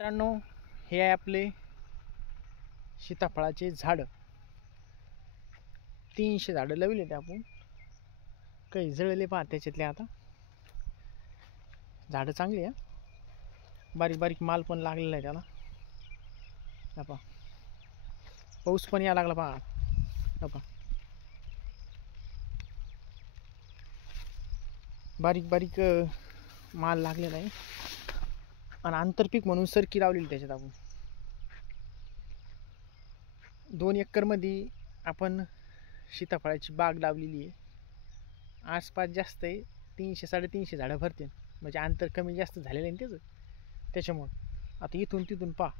मित्रांनो, हे आहे आपले सीताफळाचे झाड. 300 झाडं लावले ते आपण. काही जळले पहा त्याच्यातले. आता झाडं चांगली आहे, बारीक बारीक माल पण लागलेला आहे त्याला. पहा, पाऊस पण या लागला पहा. पहा, बारीक बारीक माल लागलेला आहे. आणि आंतरपीक म्हणून सरकी लावलेली त्याच्यात आपण. 2 एकरमध्ये आपण सीताफळाची बाग लावलेली आहे. आसपास जास्त आहे, 300-350 झाडं भरते. म्हणजे अंतर कमी जास्त झालेलं आहे त्याचं, त्याच्यामुळं. आता इथून तिथून पहा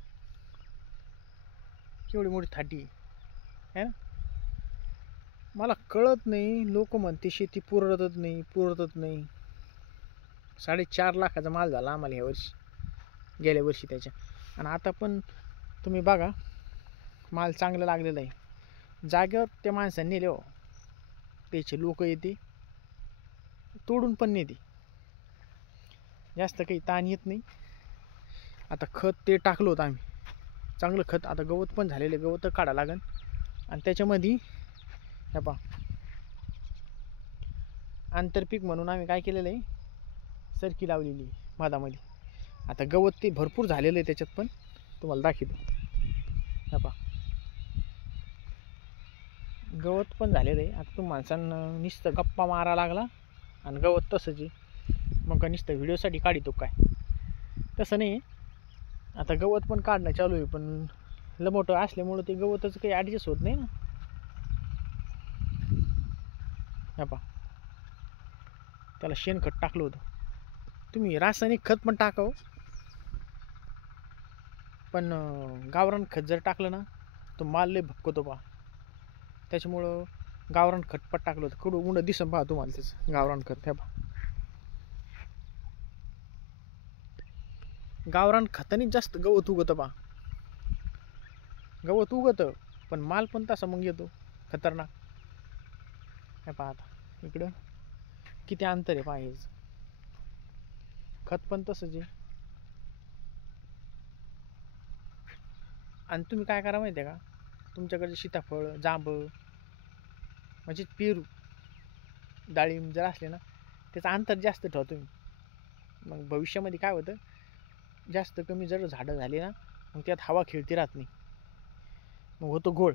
केवढी मोठी थाटी आहे ना. मला कळत नाही, लोक म्हणते शेती पुरतच नाही पुरतच नाही. 4.5 लाखाचा माल झाला आम्हाला ह्या वर्षी, गेल्या वर्षी त्याच्या. आणि आता पण तुम्ही बघा, माल चांगला लागलेला आहे. जागेवर त्या माणसांनी नेले हो, त्याचे लोक येते तोडून पण नेते. जास्त काही ताण येत नाही. आता खत ते टाकलं होतं आम्ही, चांगलं खत. आता गवत पण झालेलं, गवत काढा लागन. आणि त्याच्यामध्ये हे पहा, आंतरपीक म्हणून आम्ही काय केलेलं आहे, सरकी लावलेली मधामध्ये. आता गवत ते भरपूर झालेलं आहे त्याच्यात, पण तुम्हाला दाखवतो. हे पहा, गवत पण झालेलं आहे. आता तुम्ही माणसांना नुसतं गप्पा मारा लागला आणि गवत तसंच आहे, मग का नुसतं व्हिडिओसाठी काढतो काय? तसं नाही. आता गवत पण काढणं चालू आहे, पण लमोटं असल्यामुळं ते गवतच काही ॲडजस्ट होत नाही ना. हे पहा, त्याला शेणखत टाकलं होतं. तुम्ही रासायनिक खत पण टाकावं, पण गावरान खत जर टाकलं ना तर माल लय भपकतो पहा. त्याच्यामुळं गावरान खत पण टाकलं होतं. कडू उंड दिसन पहा तुम्हाला त्याचं गावरान खत. हे पहा, गावरान खताने जास्त गवत उगतं पहा. गवत उगतं, पण माल पण तसा मग येतो खतरनाक. हे पहा, आता इकडं किती अंतर आहे पहा. हेच खत पण तसंच आहे. आणि तुम्ही काय करा माहिती आहे का, तुमच्याकडे सीताफळ, जांभळ म्हणजे पेरू, डाळिंब जर असले ना, त्याचं अंतर जास्त ठेवा तुम्ही. मग भविष्यामध्ये काय होतं, जास्त कमी जर झाडं झाली ना, मग त्यात हवा खेळती राहत नाही, मग होतो गोळ.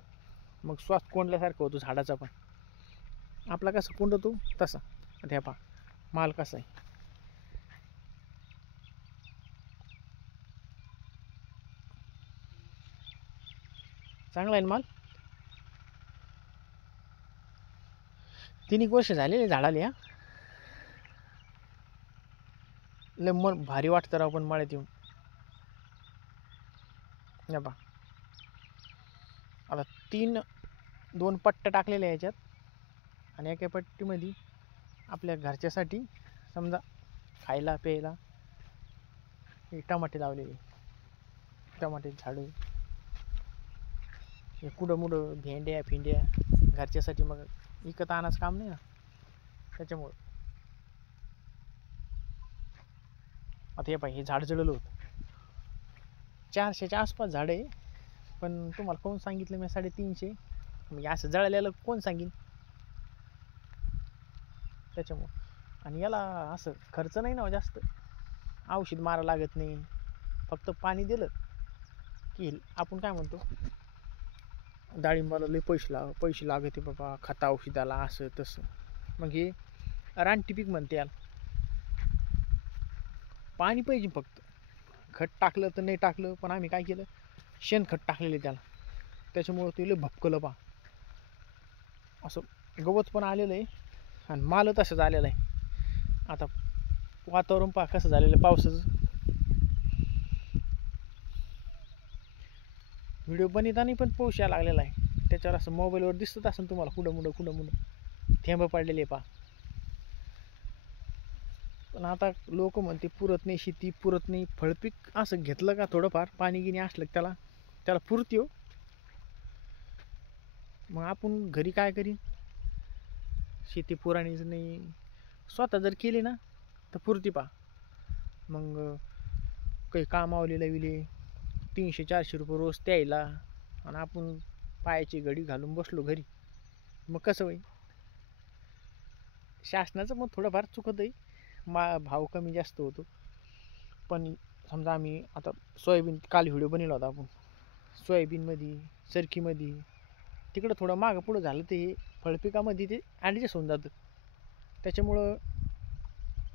मग श्वास कोंडल्यासारखं होतो झाडाचा पण. आपला कसं कोंडतो तसा. आता पहा माल कसा आहे, चांगला आहे माल. 3 वर्ष झालेले झाडाला. या लय मन भारी वाटतं राव पण मळ्यात येऊन. हे पहा, आता 2 पट्ट्या टाकलेल्या याच्यात. आणि एका पट्टीमध्ये आपल्या घरच्यासाठी समजा खायला प्यायला हे टमाटे लावलेले. टमाटे झाडं, हे कुठं मुडं भेंड्या फिंड्या घरच्यासाठी, मग विकत आणायचं काम नाही ना त्याच्यामुळं. आता हे पाहिजे, हे झाड जळलं होतं. 400च्या आसपास झाड आहे, पण तुम्हाला कोण सांगितलं मी 350? म्हणजे असं जळलेलं कोण सांगेन त्याच्यामुळं. आणि याला असं खर्च नाही ना जास्त, औषध मारा लागत नाही. फक्त पाणी दिलं की आपण काय म्हणतो, डाळिंबाला लय पैसे लागते बाबा खता औषधाला, असं तसं. मग हे रानटी पीक म्हणते याला. पाणी पाहिजे फक्त. खत टाकलं तर नाही टाकलं, पण आम्ही काय केलं, शेणखत टाकलेलं त्याला. त्याच्यामुळं ते लय भपकलं पहा. असं गवत पण आलेलं आहे आणि माल तसंच आलेलं आहे. आता वातावरण पहा कसं झालेलं पावसाचं. व्हिडिओ बनवताना पण पाऊस यायला लागलेला आहे. त्याच्यावर असं मोबाईलवर दिसत असेल तुम्हाला, कुठं मुडं थेंब पडलेले पहा. पण आता लोक म्हणते पुरत नाही शेती, पुरत नाही. फळपीक असं घेतलं का थोडंफार पाणी गिनी असलं त्याला पुरती हो. मग आपण घरी काय करीन, शेती पुराणीच नाही. स्वतः जर केली ना तर पुरती पहा. मग काही कामावले लाविले 300-400 रुपये रोज त्यायला, आणि आपण पायाची घडी घालून बसलो घरी, मग कसं होईल? शासनाचं मग थोडंफार चुकत आहे, भाव कमी जास्त होतो. पण समजा आम्ही आता सोयाबीन, काल व्हिडिओ बनवला होता आपण, सोयाबीनमध्ये सरकीमध्ये तिकडं थोडं मागं पुढं झालं ते फळपिकामध्ये ते ॲडजस्ट होऊन जातं. त्याच्यामुळं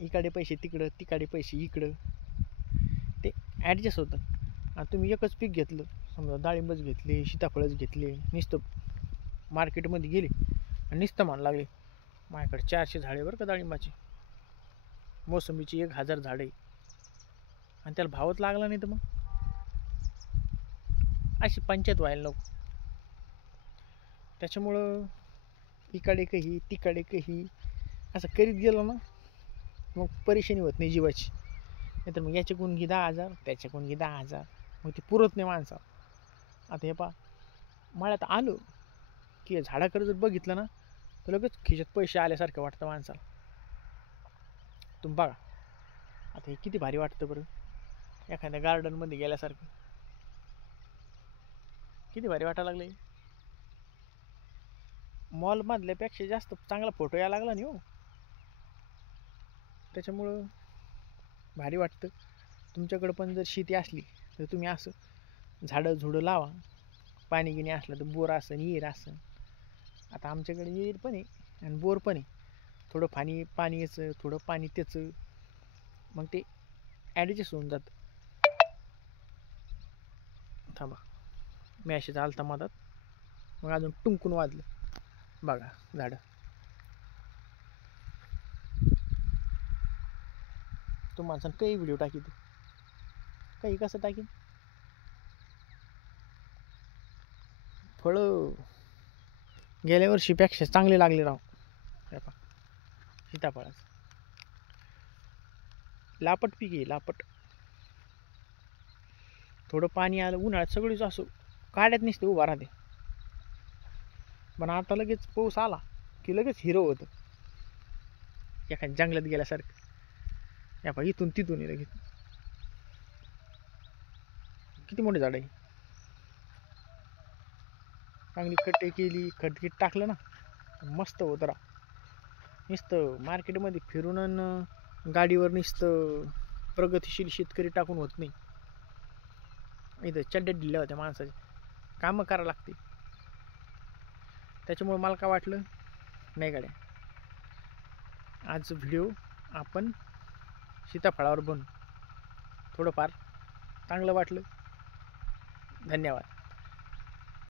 इकडे पैसे तिकडं, तिकडे पैसे इकडं, ते ॲडजस्ट होतं. आणि तुम्ही एकच पीक घेतलं, समजा डाळिंबच घेतले, सीताफळच घेतले, नुसतं मार्केटमध्ये गेले आणि नुसतं म्हणायला लागले माझ्याकडे 400 झाडे बरं का डाळिंबाची, मोसंबीची 1000 झाडे, आणि त्याला भावच लागला नाही, तर मग अशी पंचायत व्हायला नको. त्याच्यामुळं इकडे काही तिकडे काही असं करीत गेलो ना, मग परेशानी होत नाही जीवाची. नाहीतर मग याचे कोण घे 10,000, त्याचे कोण घे 10,000, मग ते पुरत नाही माणसाला. आता हे पहा, मळ्यात आलो की झाडाकडे जर बघितलं ना, तर लगेच खिशात पैसे आल्यासारखं वाटतं माणसाला. तुम्ही बघा आता हे किती भारी वाटतं बरं, एखाद्या गार्डनमध्ये गेल्यासारखं किती भारी वाटायला लागले. मॉलमधल्यापेक्षा जास्त चांगला फोटो यायला लागला नाही हो. त्याच्यामुळं भारी वाटतं. तुमच्याकडं पण जर शेती असली तर तुम्ही असं झाडं झुडं लावा. पाणी गिणी असलं तर बोर असन, विहीर असन. आता आमच्याकडे विहीर पण आहे आणि बोर पण आहे. थोडं पाणी याचं, थोडं पाणी त्याचं, मग ते ॲडजस्ट होऊन जातं. थांबा, मॅसेज आलता मधात, मग अजून टुंकून वाजलं. बघा झाडं, तुम्हाला काही व्हिडिओ टाकी, तू काही कसं टाकीन, फळं गेल्या वर्षीपेक्षा चांगले लागले राव. सीताफळाचं लापट पीक आहे, लापट. थोडं पाणी आलं उन्हाळ्यात सगळीच असं काड्यात नसते उभा राहते, पण आता लगेच पाऊस आला की लगेच हिरो होतं, एखाद्या जंगलात गेल्यासारखं. या पा इथून तिथून लगेच किती मोठे झाड आहे. चांगली खड्डे केली, खतगीत टाकलं ना, मस्त होतं राव. नुसतं मार्केटमध्ये फिरून गाडीवर नुसतं प्रगतिशील शेतकरी टाकून होत नाही. इथं चड्ड्यात दिल्या होत्या माणसाचे, कामं करावं लागते. त्याच्यामुळे मला काय वाटलं नाही गाड्या, आज व्हिडिओ आपण सीताफळावर बनवू. थोडंफार चांगलं वाटलं. धन्यवाद.